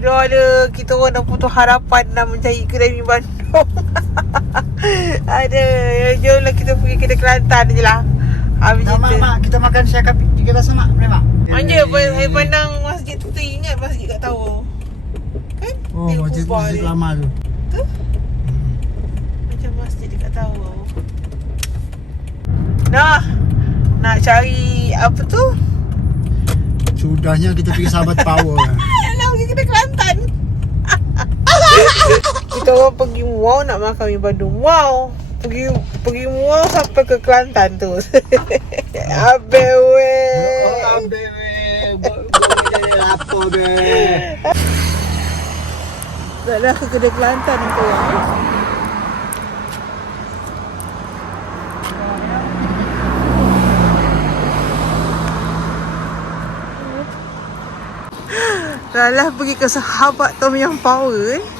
Ada kita orang dah putus harapan nak mencari kedai mi Bandung. ada, jomlah kita pergi kedai Kelantan je lah. Habis Mak, mak, kita. mak, kita makan siakap tiga rasa mak, boleh mak? Manja saya pandang masjid tu tu ingat masjid kat Tower. Kan? Oh, Tengok masjid, kubah masjid lama tu. Tu? Macam masjid dekat Tower. Nah, nak cari apa tu? Sudahnya kita pergi sahabat power. Nak pergi kedai Kelantan. Kita orang pergi wow nak makan mi Bandung. Wow. Pergi pergi wow sampai ke Kelantan tu. Abe boleh apa be? Tak dah ke kedai Kelantan tu. Dah lah pergi ke sahabat Tom yang power eh.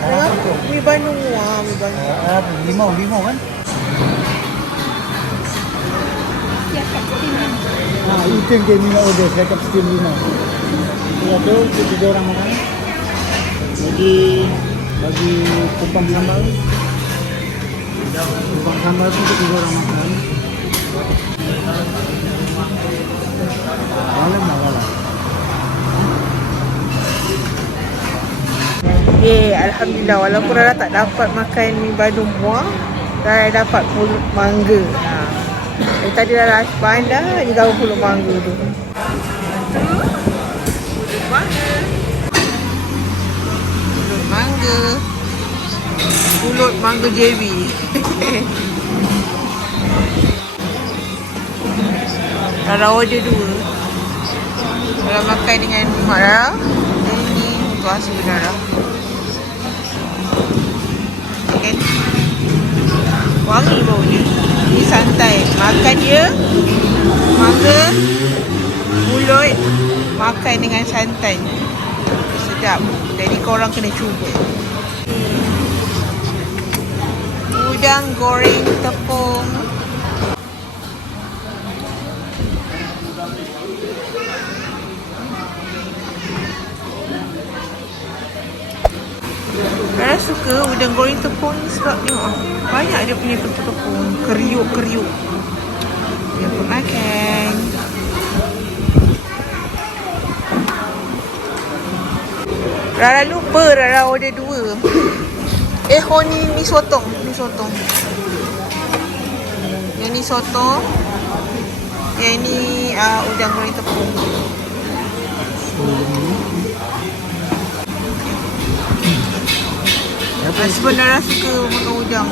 Mi Bandung. Wah, mi Bandung. Ah, limau, limau kan? Ah, itu yang kami nak order, siakap steam limau. Itu tu, tiga orang makan. Bagi, bagi tumpang sambal. Tumpang sambal tu tiga orang makan. Malam lah, malam. Eh, Alhamdulillah walaupun Rara tak dapat makan mi Bandung muah, Rara dapat pulut mangga. Ha. Eh, tadi Rara pandai je gaul pulut mangga tu. Pulut mangga. Pulut mangga. Pulut mangga JB. Rara order dua. Rara makan dengan mak Rara. Ini untuk hasil Rara. Wangi baunya ni santai. Makan dia. Mangga. Mulut. Makan dengan santai sedap. Jadi korang kena cuba. Udang goreng tepung suka udang goreng tepung ni sebab tengok banyak dia punya tepung-tepung Keriuk-keriuk. Dia pun makan. Rara lupa Rara order dua. Eh ni mi sotong Mi sotong. Yang ni sotong. Yang ni uh, udang goreng tepung Apa Rara suka makan udang?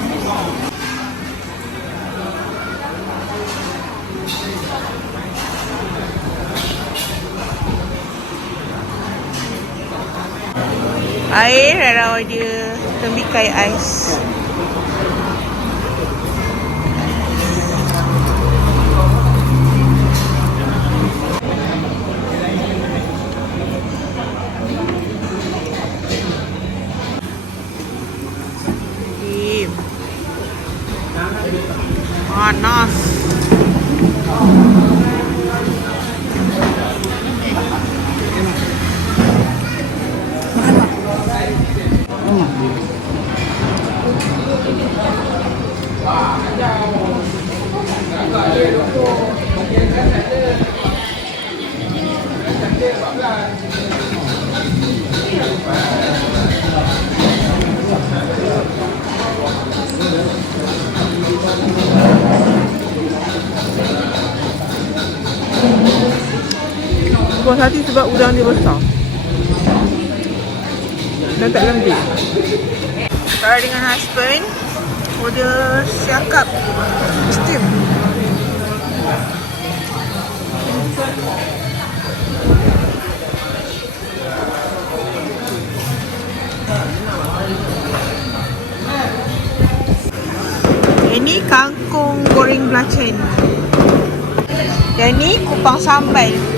Air Rara order tembikai ais dan tak lembik? Sekarang dengan husband. Order siakap. Steam Ini kangkung goreng belacan. Dan ni kupang sambal.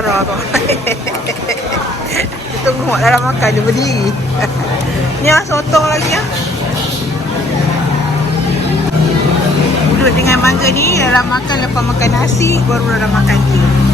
Rara tu. Dia tunggu Mak Rara makan dia berdiri. Ni ah sotong lagi ah. Duduk dengan mangga ni dalam makan lepas makan nasi baru dalam makan ni.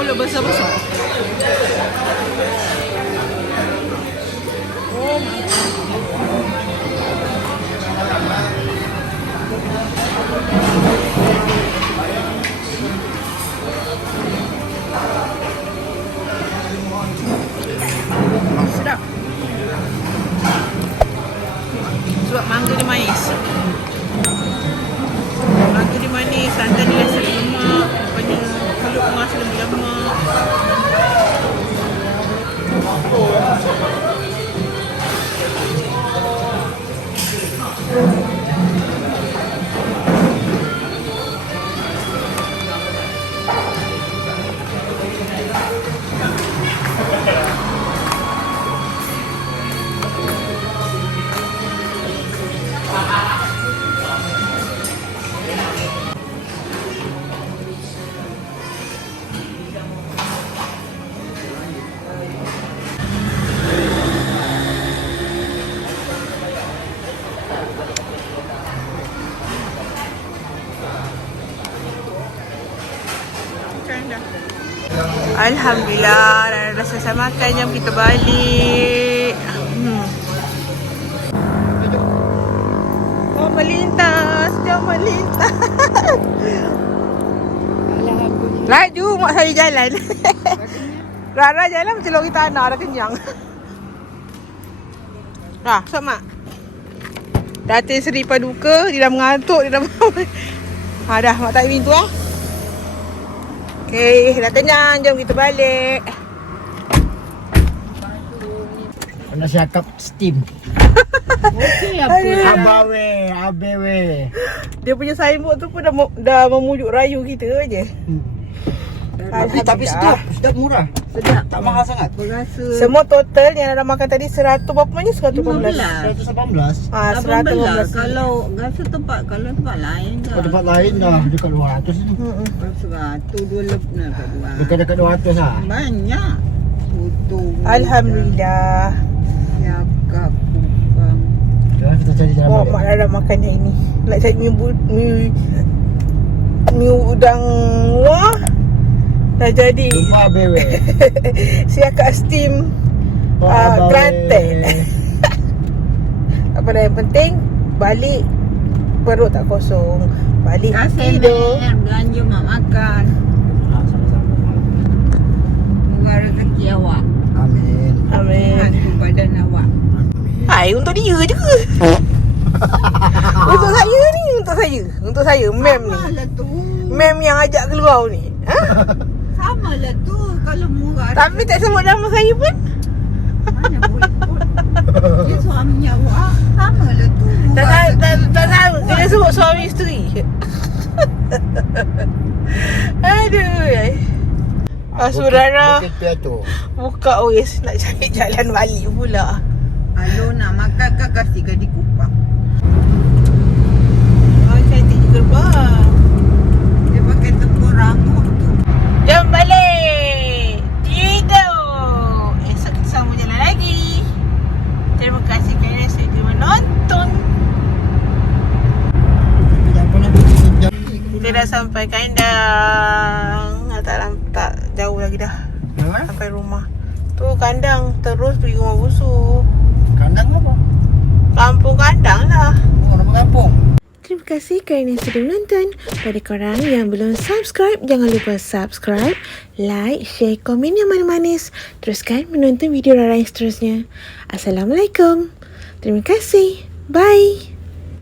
Nak buka mulut besar-besar. Alhamdulillah dah, selesai makan jam kita balik. Hmm. Oh melintas, dia melintas. Laju mak saya jalan. Rara jalan macam lori tanah dah kenyang. Dah, sok mak. Datin Seri Paduka, dia dah mengantuk, dia dah Ha dah, mak tak pintu ah. Dah kenyang, jom kita balik. Nak cakap steam. Okey Aduh. Abawe, abewe. Dia punya signboard tu pun dah, dah memujuk rayu kita je. Hmm. Alhamdulillah. Tapi sedap, sedap murah. Sedap. Tak mahal sangat. Berasa Semua total yang dah makan tadi 100 berapa banyak? 115. 15. 118. Ah, 115. Kalau rasa tempat kalau tempat lain dah. Kalau tempat lain dah dekat 200 ni. Hmm. Seratus dua lebih nak kat dua. Dekat-dekat 200 lah. Banyak. Foto. Alhamdulillah. Jom kita cari jalan Bawa balik. mak makan yang ini. Nak cari mi, bu- mi, mi udang wah. Dah jadi. Jumpa abewe. Siakak steam. Oh, Ah, abawe. Kelantan. Apa dah yang penting balik perut tak kosong. Balik Kasih tidur. Mer. Belanja mak makan. Ah, sama-sama. Rezeki awak. Amin. Amin. Hantu badan awak. Hai, untuk dia je ke? untuk saya ni, untuk saya. Untuk saya, mem ni. Mem yang ajak keluar ni. Ha? Sama lah tu. Kalau murah. Tapi tak sebut nama saya pun. Mana boleh pun. Dia suaminya awak. Sama lah tu. Tak tahu, tak, tak tahu. Kena sebut suami isteri. Aduh. Bukit Piatu. Buka OS nak cari jalan balik pula. Alo nak makan kan kasih ke di kupang. Oh, cantik juga bang. Dia pakai tepung rambut tu. Jom balik. Tidur. Esok kita sambung jalan lagi. Terima kasih kerana sudah menonton. Tidak pernah begitu jam. Kita dah sampai kandang. Tak, lam- tak jauh lagi dah. Ha? Sampai rumah. Tu kandang. Terus pergi rumah busuk. Kandang apa? Kampung kandang lah. Orang kampung. Terima kasih kerana sudah menonton. Pada korang yang belum subscribe, jangan lupa subscribe, like, share, komen yang manis-manis. Teruskan menonton video Rara yang seterusnya. Assalamualaikum. Terima kasih. Bye.